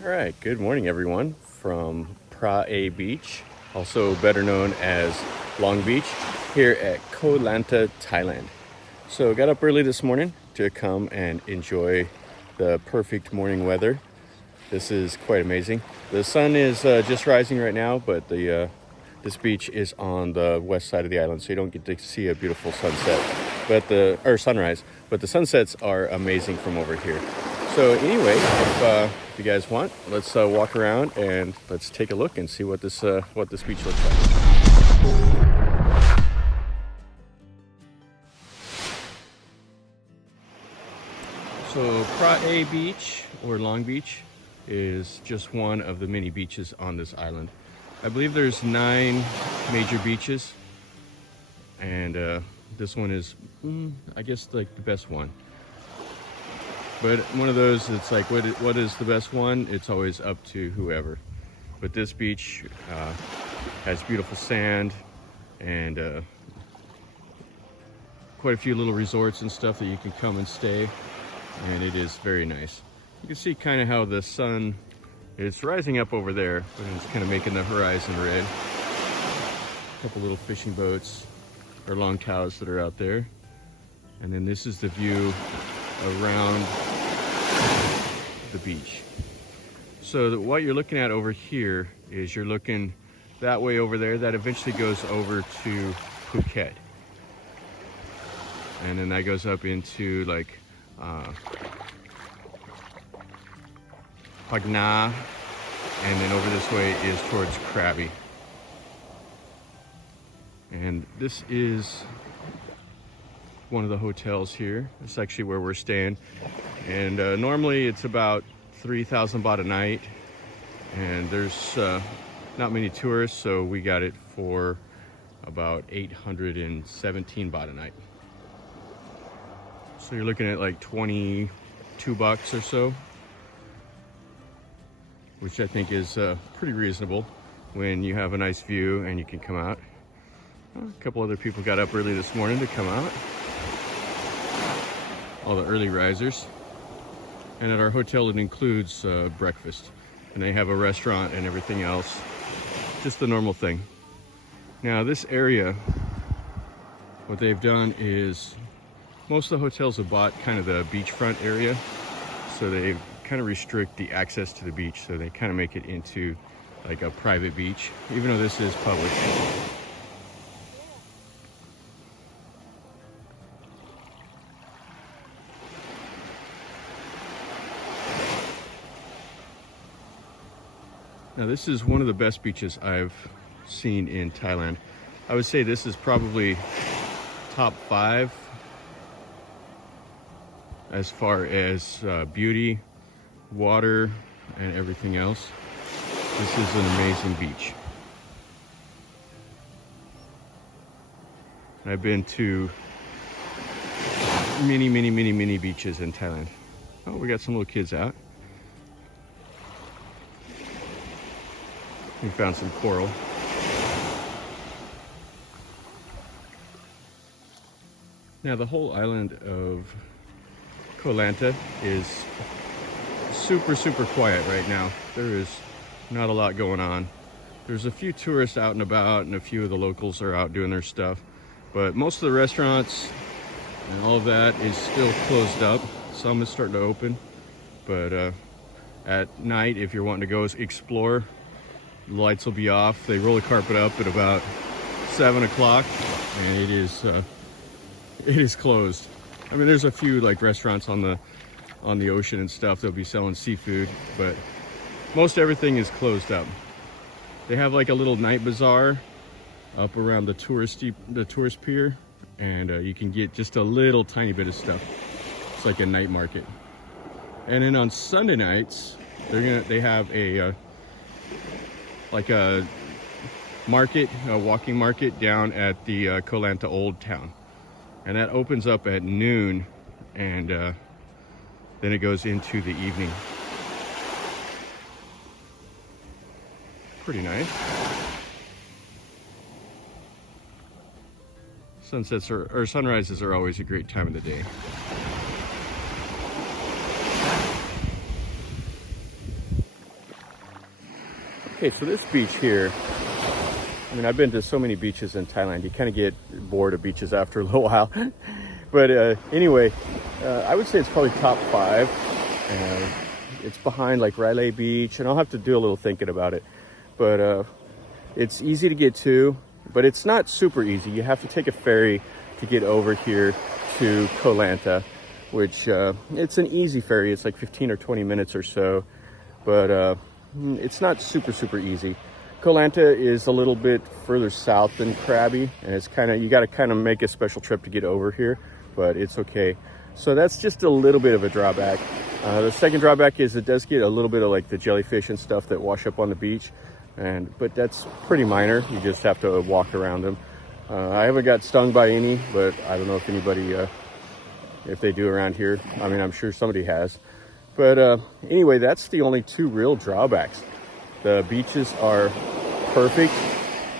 All right, good morning, everyone, from Phra Beach, also better known as Long Beach, here at Koh Lanta, Thailand. So, got up early this morning to come and enjoy the perfect morning weather. This is quite amazing. The sun is just rising right now, but this beach is on the west side of the island, so you don't get to see a beautiful sunset, or sunrise. But the sunsets are amazing from over here. So anyway, if you guys want, let's walk around and let's take a look and see what this beach looks like. So Phra Beach, or Long Beach, is just one of the many beaches on this island. I believe there's 9 major beaches, and this one is, I guess, like the best one. But one of those, it's like, what is the best one? It's always up to whoever. But this beach has beautiful sand and quite a few little resorts and stuff that you can come and stay. And it is very nice. You can see kind of how the sun is rising up over there, but it's kind of making the horizon red. A couple little fishing boats or long tows that are out there. And then this is the view around the beach. So what you're looking at over here is you're looking that way over there. That eventually goes over to Phuket. And then that goes up into like Phra, and then over this way is towards Krabi. And this is one of the hotels here. It's actually where we're staying. And normally it's about 3,000 baht a night. And there's not many tourists, so we got it for about 817 baht a night. So you're looking at like 22 bucks or so, which I think is pretty reasonable when you have a nice view and you can come out. A couple other people got up early this morning to come out. All the early risers. And at our hotel it includes breakfast. And they have a restaurant and everything else. Just the normal thing. Now this area, what they've done is most of the hotels have bought kind of the beachfront area. So they kind of restrict the access to the beach. So they kind of make it into like a private beach, even though this is public. Now this is one of the best beaches I've seen in Thailand. I would say this is probably top 5 as far as beauty, water, and everything else. This is an amazing beach. I've been to many beaches in Thailand. Oh, we got some little kids out. We found some coral. Now the whole island of Koh Lanta is super quiet right now. There is not a lot going on. There's a few tourists out and about, and a few of the locals are out doing their stuff. But most of the restaurants and all of that is still closed up. Some is starting to open. But at night, if you're wanting to go explore, the lights will be off. They roll the carpet up at about 7 o'clock, and it is closed. I mean, there's a few like restaurants on the ocean and stuff that'll be selling seafood, but most everything is closed up. They have like a little night bazaar up around the tourist pier, and you can get just a little tiny bit of stuff. It's like a night market. And then on Sunday nights, they have a like a market, a walking market down at the Koh Lanta Old Town. And that opens up at noon, and then it goes into the evening. Pretty nice. Sunsets or sunrises are always a great time of the day. Okay, so this beach here, I mean, I've been to so many beaches in Thailand, you kind of get bored of beaches after a little while. But anyway, I would say it's probably top 5. It's behind like Railay Beach, and I'll have to do a little thinking about it. But it's easy to get to, but it's not super easy. You have to take a ferry to get over here to Koh Lanta, which it's an easy ferry. It's like 15 or 20 minutes or so, but it's not super easy. Koh Lanta is a little bit further south than Krabi, and it's kind of, you got to kind of make a special trip to get over here, but it's okay. So that's just a little bit of a drawback. The second drawback is it does get a little bit of like the jellyfish and stuff that wash up on the beach, but that's pretty minor. You just have to walk around them. I haven't got stung by any, but I don't know if anybody, if they do around here. I mean, I'm sure somebody has. But anyway, that's the only 2 real drawbacks. The beaches are perfect.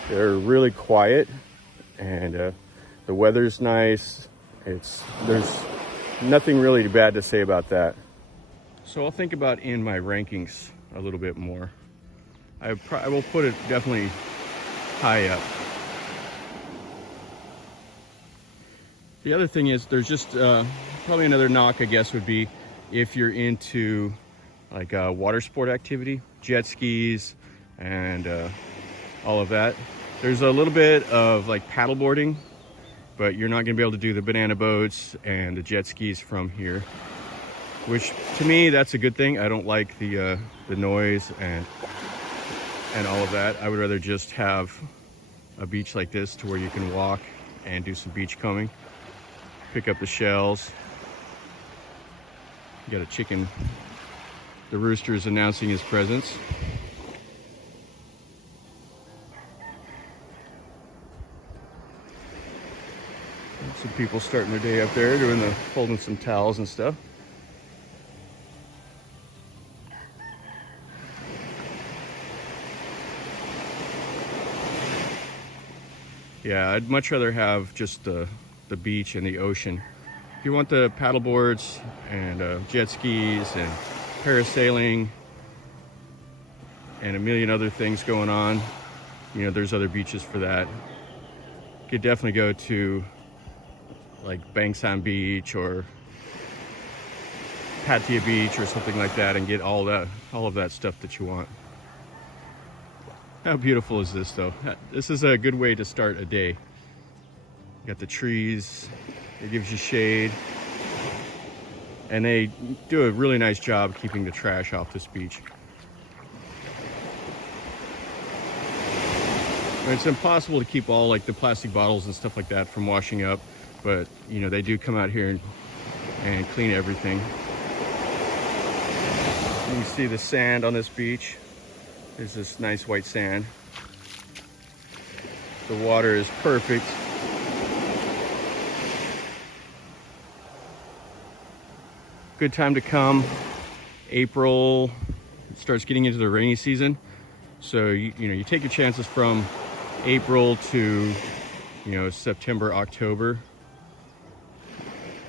They're really quiet, and the weather's nice. There's nothing really bad to say about that. So I'll think about in my rankings a little bit more. I will put it definitely high up. The other thing is there's just probably another knock, I guess, would be if you're into like water sport activity, jet skis, and all of that. There's a little bit of like paddle boarding, but you're not gonna be able to do the banana boats and the jet skis from here, which to me, that's a good thing. I don't like the noise and all of that. I would rather just have a beach like this to where you can walk and do some beach combing, pick up the shells. You got a chicken. The rooster is announcing his presence. Some people starting their day up there doing folding some towels and stuff. Yeah, I'd much rather have just the beach and the ocean. If you want the paddle boards and jet skis and parasailing and a million other things going on, you know, there's other beaches for that. You could definitely go to like Bangsan Beach or Pattaya Beach or something like that and get all of that stuff that you want. How beautiful is this though? This is a good way to start a day. You got the trees, it gives you shade, and they do a really nice job keeping the trash off this beach. It's impossible to keep all like the plastic bottles and stuff like that from washing up, but you know, they do come out here and clean everything. You can see the sand on this beach. There's this nice white sand. The water is perfect. Good time to come. April, it starts getting into the rainy season. So you know, you take your chances from April to, you know, September, October.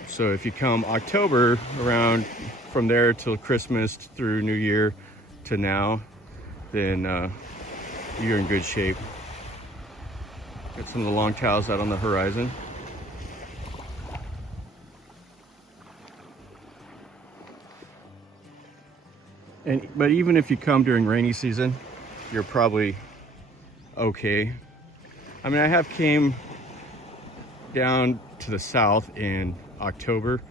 So if you come October, around from there till Christmas through New Year to now, then you're in good shape. Got some of the long towels out on the horizon. But even if you come during rainy season, you're probably okay. I mean, I have came down to the south in October,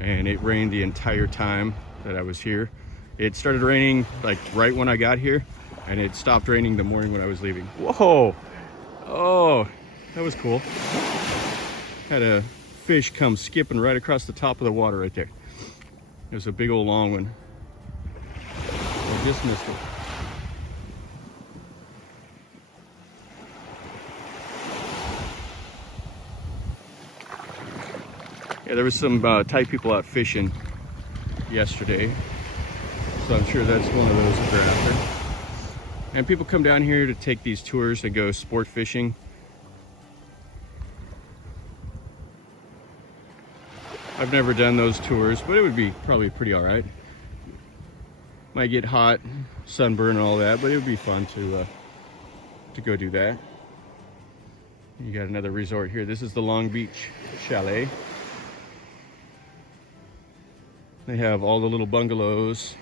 and it rained the entire time that I was here. It started raining like right when I got here, and it stopped raining the morning when I was leaving. Whoa! Oh, that was cool. Had a fish come skipping right across the top of the water right there. It was a big old long one. I just missed it. Yeah, there was some Thai people out fishing yesterday, so I'm sure that's one of those that they're after. And people come down here to take these tours and go sport fishing. I've never done those tours, but it would be probably pretty all right. Might get hot, sunburn and all that, but it would be fun to go do that. You got another resort here. This is the Long Beach Chalet. They have all the little bungalows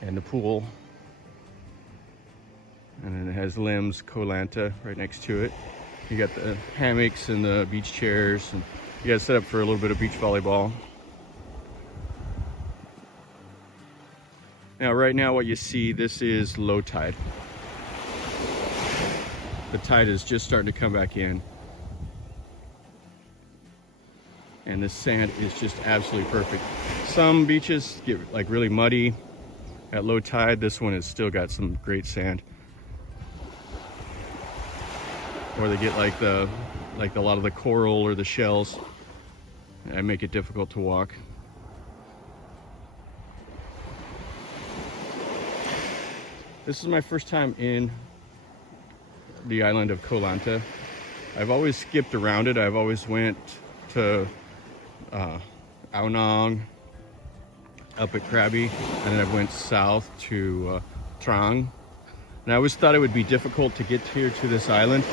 and the pool. And then it has Lim's Koh Lanta right next to it. You got the hammocks and the beach chairs, and you got it set up for a little bit of beach volleyball. Now, right now, what you see, this is low tide. The tide is just starting to come back in. And the sand is just absolutely perfect. Some beaches get like really muddy at low tide. This one has still got some great sand. Or they get like a lot of the coral or the shells and make it difficult to walk. This is my first time in the island of Koh Lanta. I've always skipped around it. I've always went to Ao Nong, up at Krabi, and then I went south to Trang. And I always thought it would be difficult to get here to this island,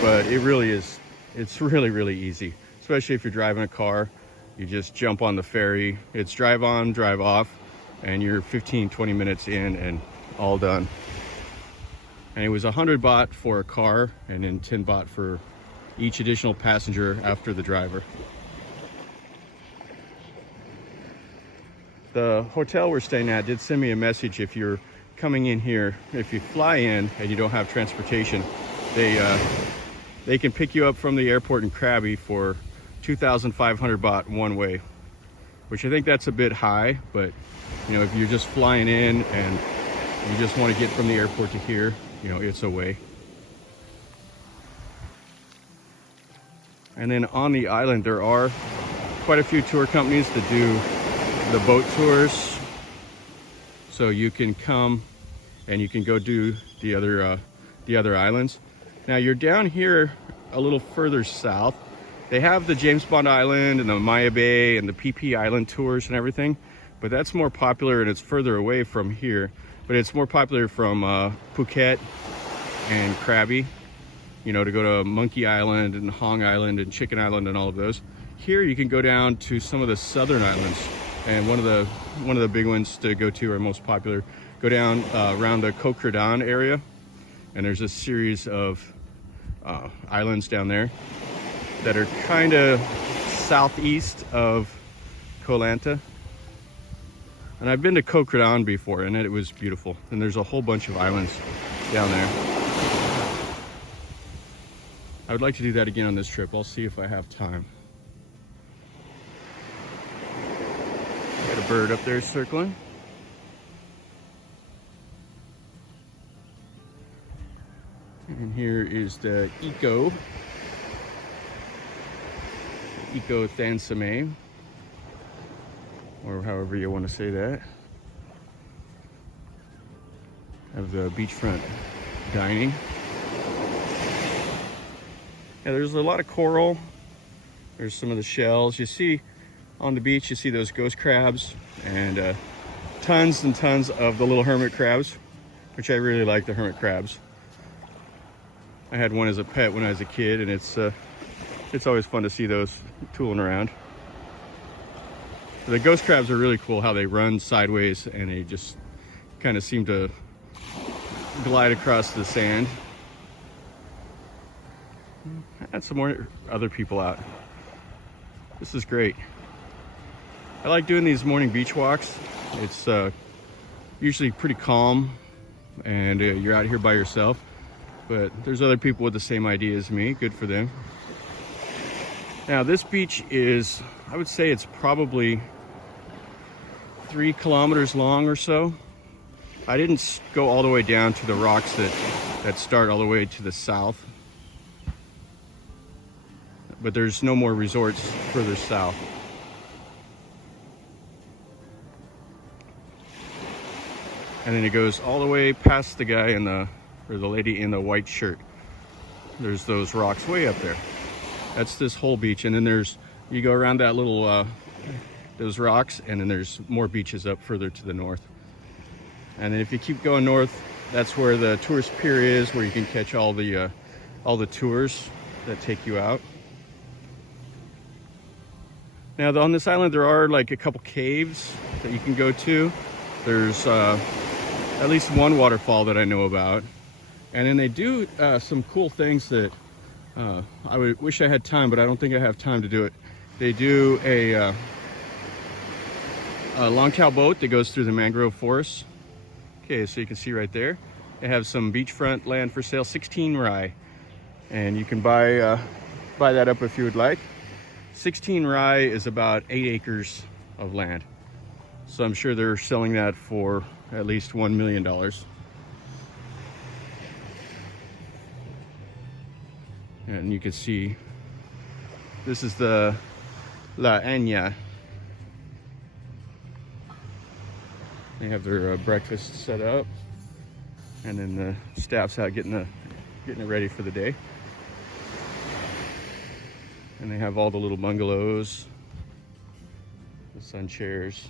but it really is. It's really, really easy, especially if you're driving a car. You just jump on the ferry. It's drive on, drive off, and you're 15-20 minutes in and all done. And it was 100 baht for a car, and then 10 baht for each additional passenger after the driver. The hotel we're staying at did send me a message. If you're coming in here, if you fly in and you don't have transportation, they can pick you up from the airport in Krabi for 2,500 baht one way, which I think that's a bit high, but you know, if you're just flying in and you just want to get from the airport to here, you know, it's a way. And then on the island, there are quite a few tour companies that do the boat tours. So you can come and you can go do the other islands. Now you're down here a little further south. They have the James Bond Island and the Maya Bay and the PP Island tours and everything, but that's more popular and it's further away from here. But it's more popular from Phuket and Krabi, you know, to go to Monkey Island and Hong Island and Chicken Island and all of those. Here you can go down to some of the southern islands, and one of the big ones to go to, or most popular, go down around the Koh Lanta area, and there's a series of islands down there that are kind of southeast of Koh Lanta. And I've been to Koh Lanta before, and it was beautiful. And there's a whole bunch of islands down there. I would like to do that again on this trip. I'll see if I have time. Got a bird up there circling. And here is the Eco Than Samay, or however you want to say that, of the beachfront dining. Yeah, there's a lot of coral. There's some of the shells. You see on the beach, you see those ghost crabs and tons and tons of the little hermit crabs, which I really like, the hermit crabs. I had one as a pet when I was a kid, and it's always fun to see those tooling around. The ghost crabs are really cool, how they run sideways and they just kind of seem to glide across the sand. I had some more other people out. This is great. I like doing these morning beach walks. It's usually pretty calm, and you're out here by yourself, but there's other people with the same idea as me. Good for them. Now this beach is, I would say it's probably 3 kilometers long or so. I didn't go all the way down to the rocks that start all the way to the south, but there's no more resorts further south. And then it goes all the way past the guy or the lady in the white shirt. There's those rocks way up there. That's this whole beach. And then you go around that little those rocks, and then there's more beaches up further to the north. And then if you keep going north, that's where the tourist pier is, where you can catch all the tours that take you out. Now on this island there are like a couple caves that you can go to. There's at least one waterfall that I know about. And then they do some cool things that I wish I had time, but I don't think I have time to do it. They do a longtail boat that goes through the mangrove forest. Okay, so you can see right there, they have some beachfront land for sale, 16 rai. And you can buy that up if you would like. 16 rai is about 8 acres of land. So I'm sure they're selling that for at least $1 million. And you can see, this is the La Anya. They have their breakfast set up, and then the staff's out getting it ready for the day. And they have all the little bungalows, the sun chairs.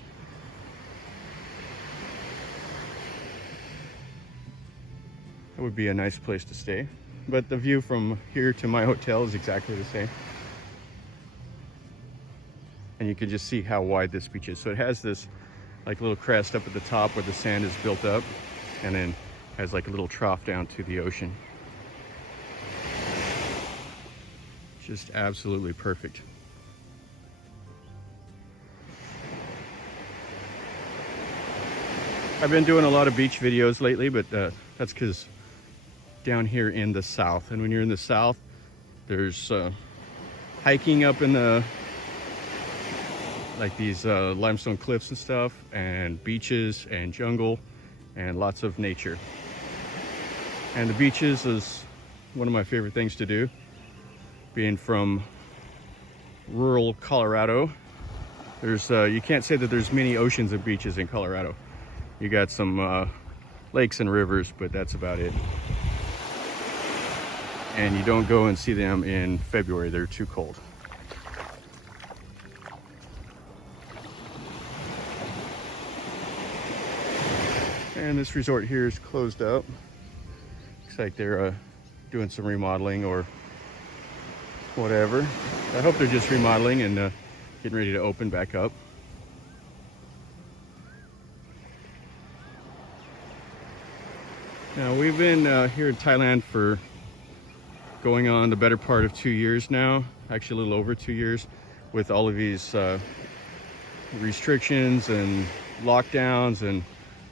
That would be a nice place to stay. But the view from here to my hotel is exactly the same. And you can just see how wide this beach is. So it has this like little crest up at the top where the sand is built up, and then has like a little trough down to the ocean. Just absolutely perfect. I've been doing a lot of beach videos lately, but that's because down here in the south, and when you're in the south, there's hiking up in the like these limestone cliffs and stuff, and beaches and jungle and lots of nature. And the beaches is one of my favorite things to do, being from rural Colorado. There's you can't say that there's many oceans and beaches in Colorado. You got some lakes and rivers, but that's about it. And you don't go and see them in February, they're too cold. And this resort here is closed up. Looks like they're doing some remodeling or whatever. I hope they're just remodeling and getting ready to open back up. Now we've been here in Thailand for going on the better part of 2 years now, actually a little over 2 years, with all of these restrictions and lockdowns and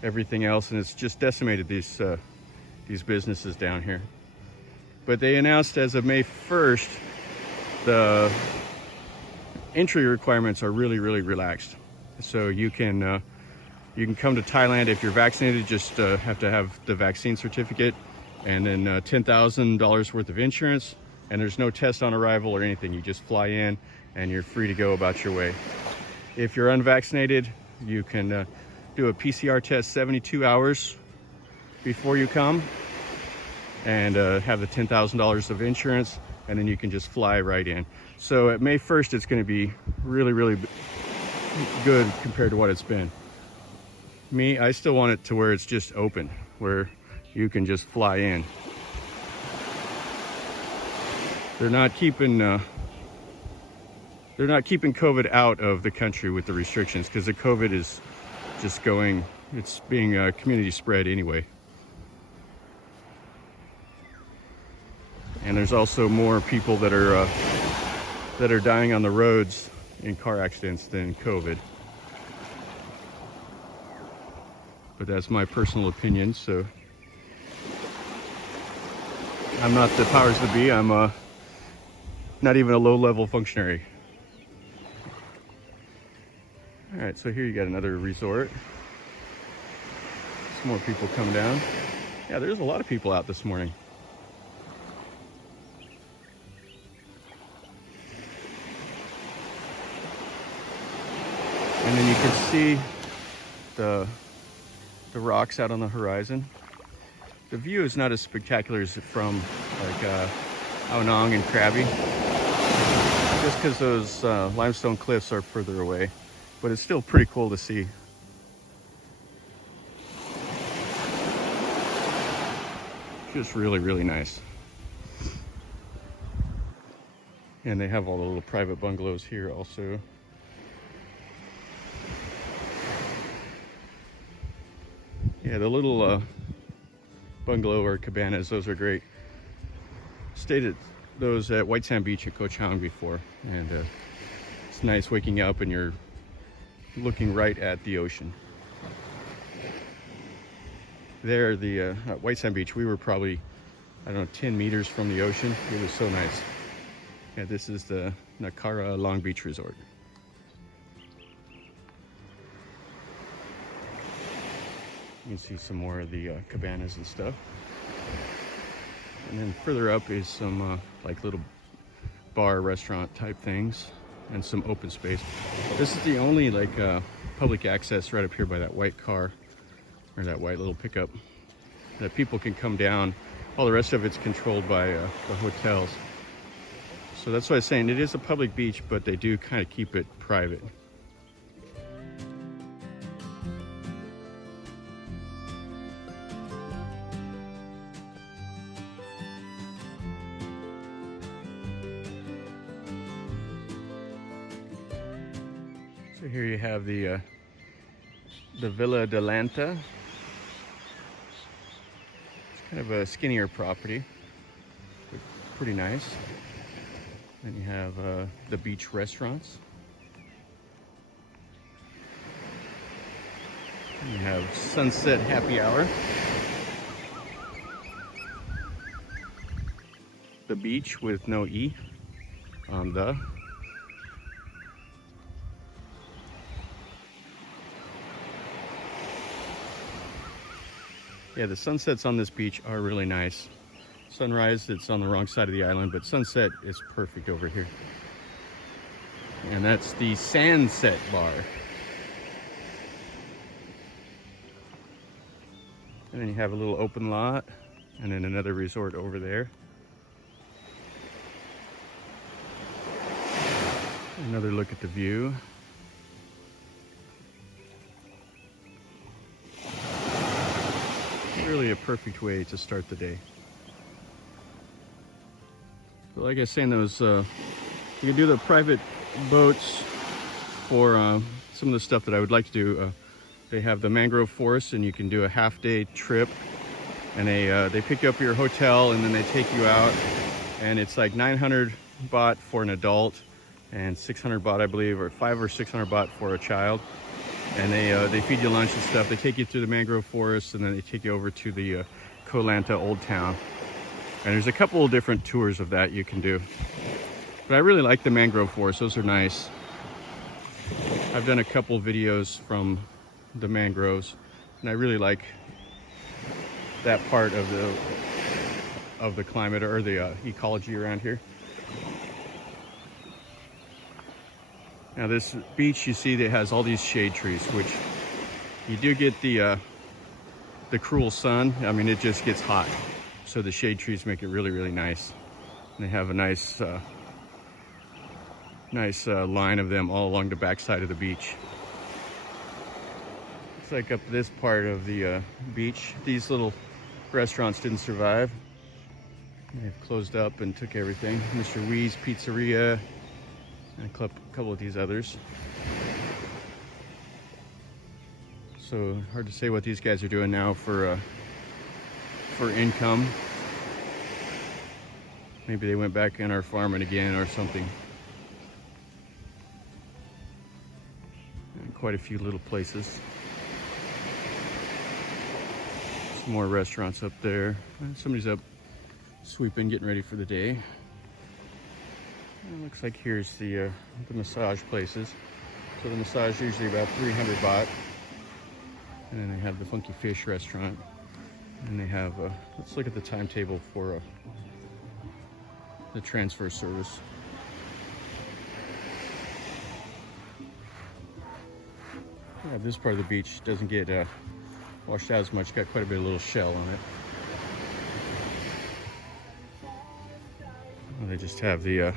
everything else, and it's just decimated these businesses down here. But they announced as of May 1st, the entry requirements are really relaxed. So you can come to Thailand if you're vaccinated. Just have to have the vaccine certificate, and then $10,000 worth of insurance, and there's no test on arrival or anything. You just fly in and you're free to go about your way. If you're unvaccinated, you can do a PCR test 72 hours before you come, and have the $10,000 of insurance, and then you can just fly right in. So at May 1st, it's going to be really good compared to what it's been. I still want it to where it's just open, where you can just fly in. They're not keeping COVID out of the country with the restrictions, because the COVID is just it's being community spread anyway. And there's also more people that are dying on the roads in car accidents than COVID. But that's my personal opinion, so I'm not the powers that be. I'm not even a low-level functionary. All right, so here you got another resort. Some more people come down. Yeah, there's a lot of people out this morning. And then you can see the rocks out on the horizon. The view is not as spectacular as from like Ao Nang and Krabi, just because those limestone cliffs are further away. but it's still pretty cool to see. Just really, really nice. And they have all the little private bungalows here also. Yeah, the little bungalow or cabanas, those are great. Stayed at those at White Sand Beach at Koh Chang before, and it's nice waking up and you're looking right at the ocean. There, the at White Sand Beach, we were probably, I don't know, 10 meters from the ocean. It was so nice. Yeah, this is the Nakara Long Beach Resort. You can see some more of the cabanas and stuff. And then further up is some like little bar, restaurant type things and some open space. This is the only like public access right up here by that white car or that white little pickup that people can come down. All the rest of it's controlled by the hotels. So that's why I'm saying it is a public beach, but they do kind of keep it private. So here you have the Villa de Lanta. It's kind of a skinnier property, but pretty nice. Then you have the beach restaurants. And you have sunset happy hour. The beach with no E on the. Yeah, the sunsets on this beach are really nice. Sunrise, it's on the wrong side of the island, but sunset is perfect over here. And that's the Sunset Bar. And then you have a little open lot, and then another resort over there. Another look at the view. Really a perfect way to start the day. But like I was saying, those you can do the private boats for some of the stuff that I would like to do. They have the mangrove forest, and you can do a half-day trip, and they pick you up at your hotel, and then they take you out, and it's like 900 baht for an adult, and 600 baht, I believe, or 500 or 600 baht for a child. And they feed you lunch and stuff. They take you through the mangrove forest, and then they take you over to the Koh Lanta Old Town. And there's a couple of different tours of that you can do. But I really like the mangrove forest. Those are nice. I've done a couple videos from the mangroves, and I really like that part of the climate or the ecology around here. Now this beach, you see, that has all these shade trees, which you do get the cruel sun. I mean, it just gets hot. So the shade trees make it really, really nice. And they have a nice line of them all along the backside of the beach. It's like up this part of the beach. These little restaurants didn't survive. They've closed up and took everything. Mr. Wee's Pizzeria, and a couple of these others. So hard to say what these guys are doing now for income. Maybe they went back in our farming again or something. And quite a few little places. Some more restaurants up there. Somebody's up sweeping, getting ready for the day. It looks like here's the massage places. So the massage is usually about 300 baht. And then they have the Funky Fish restaurant. And they have, let's look at the timetable for the transfer service. Yeah, this part of the beach doesn't get washed out as much. Got quite a bit of little shell on it. Well, they just have the, they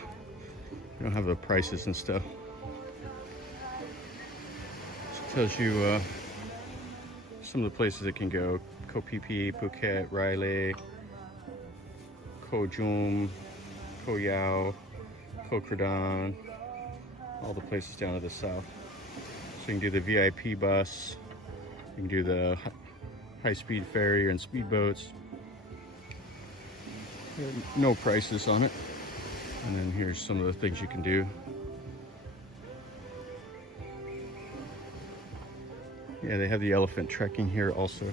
don't have the prices and stuff. tells you some of the places it can go. Koh Phuket, Riley, Koh Jum, Koh Yao, Koh Kradan, all the places down to the south. So you can do the VIP bus, you can do the high-speed ferry and speedboats. No prices on it. And then here's some of the things you can do. Yeah, they have the elephant trekking here also.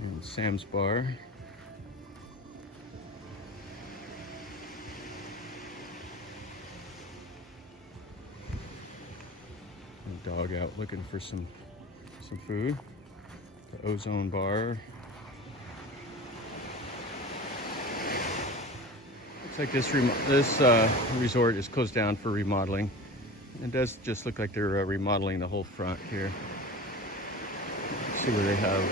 And Sam's Bar. And dog out looking for some food. The Ozone Bar. Looks like this resort is closed down for remodeling. It does just look like they're remodeling the whole front here. See where they have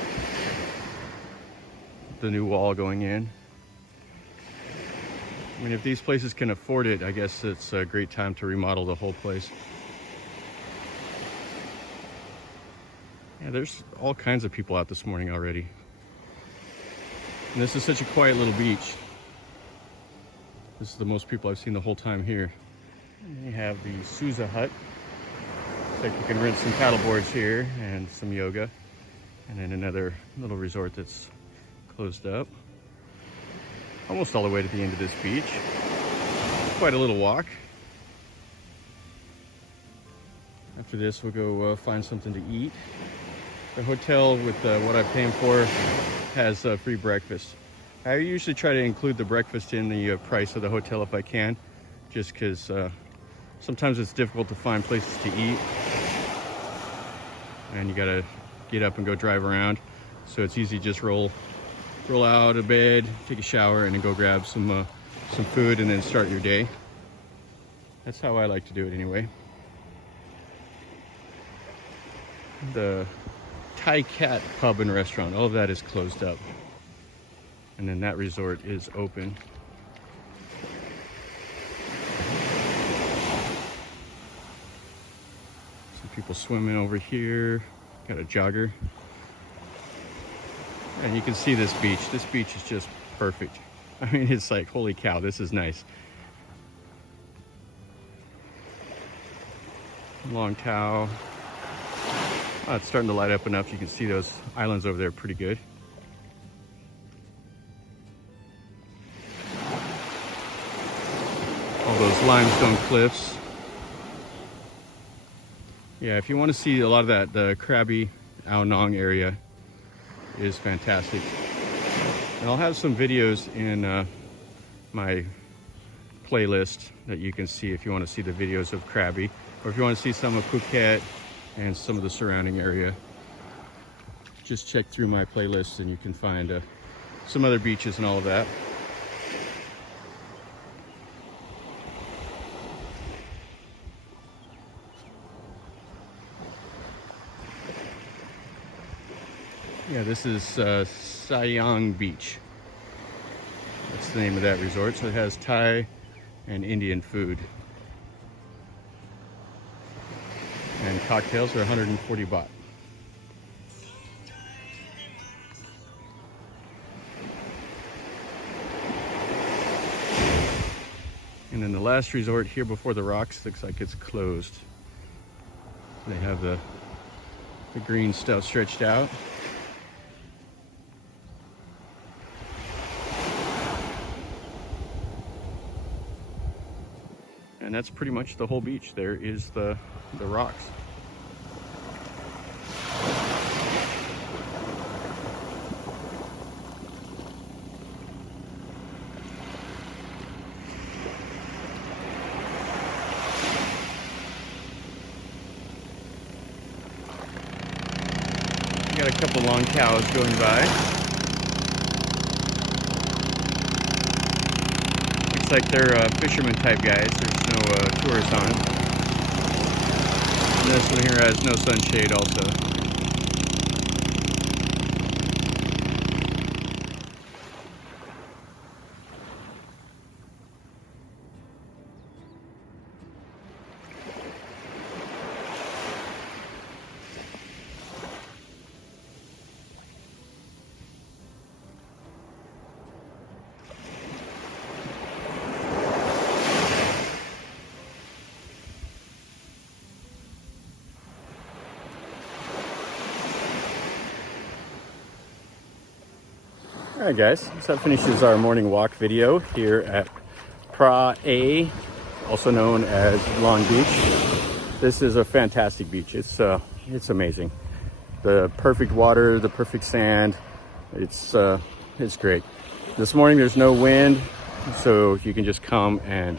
the new wall going in. I mean, if these places can afford it, I guess it's a great time to remodel the whole place. Yeah, there's all kinds of people out this morning already. And this is such a quiet little beach. This is the most people I've seen the whole time here. And you have the Sousa hut. Looks like you can rent some paddle boards here and some yoga. And then another little resort that's closed up. Almost all the way to the end of this beach. Quite a little walk. After this, we'll go find something to eat. The hotel with what I'm paying for has free breakfast. I usually try to include the breakfast in the price of the hotel if I can, just because sometimes it's difficult to find places to eat. And you gotta get up and go drive around. So it's easy to just roll out of bed, take a shower, and then go grab some food and then start your day. That's how I like to do it anyway. The Thai Cat Pub and Restaurant, all of that is closed up. And then that resort is open. Some people swimming over here. Got a jogger. And you can see this beach. This beach is just perfect. I mean, it's like, holy cow, this is nice. Long Tao. Oh, it's starting to light up enough. You can see those islands over there pretty good. All those limestone cliffs. Yeah, if you want to see a lot of that, the Krabi Ao Nong area is fantastic. And I'll have some videos in my playlist that you can see if you want to see the videos of Krabi, or if you want to see some of Phuket and some of the surrounding area. Just check through my playlist and you can find some other beaches and all of that. Yeah, this is Sayang Beach. That's the name of that resort. So it has Thai and Indian food. And cocktails are 140 baht. And then the last resort here before the rocks looks like it's closed. They have the green stuff stretched out. And that's pretty much the whole beach. There is the rocks. Got a couple long cows going by. Looks like they're fisherman type guys. There's no tourists on. And this one here has no sunshade also. All right, guys, so that finishes our morning walk video here at Phra, also known as Long Beach. This is a fantastic beach. It's amazing. The perfect water, the perfect sand. It's great. This morning there's no wind, so you can just come and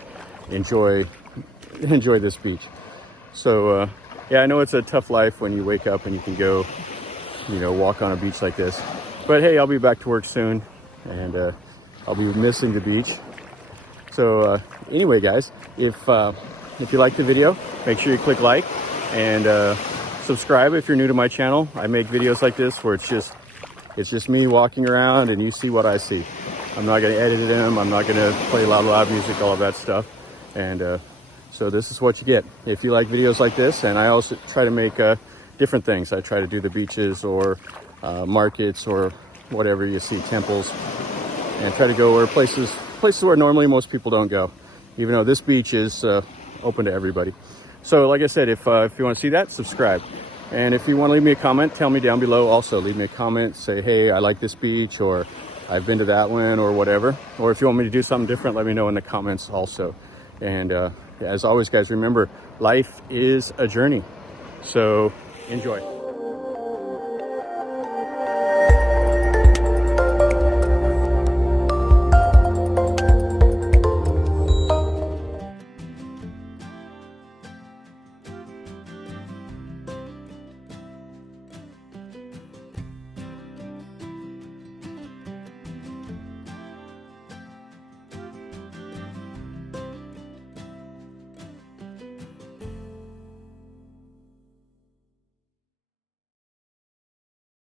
enjoy this beach. So yeah, I know it's a tough life when you wake up and you can go, walk on a beach like this. But hey, I'll be back to work soon, and I'll be missing the beach. So anyway, guys, if you like the video, make sure you click like and subscribe if you're new to my channel. I make videos like this where it's just me walking around and you see what I see. I'm not going to edit them. I'm not going to play loud music, all of that stuff. And so this is what you get if you like videos like this. And I also try to make different things. I try to do the beaches or markets or whatever you see, temples, and try to go where places where normally most people don't go, even though this beach is open to everybody. So like I said, if you want to see that, subscribe. And if you want to leave me a comment, tell me down below. Also leave me a comment, say, hey, I like this beach, or I've been to that one, or whatever. Or if you want me to do something different, let me know in the comments also. And as always, guys, remember, life is a journey. So enjoy.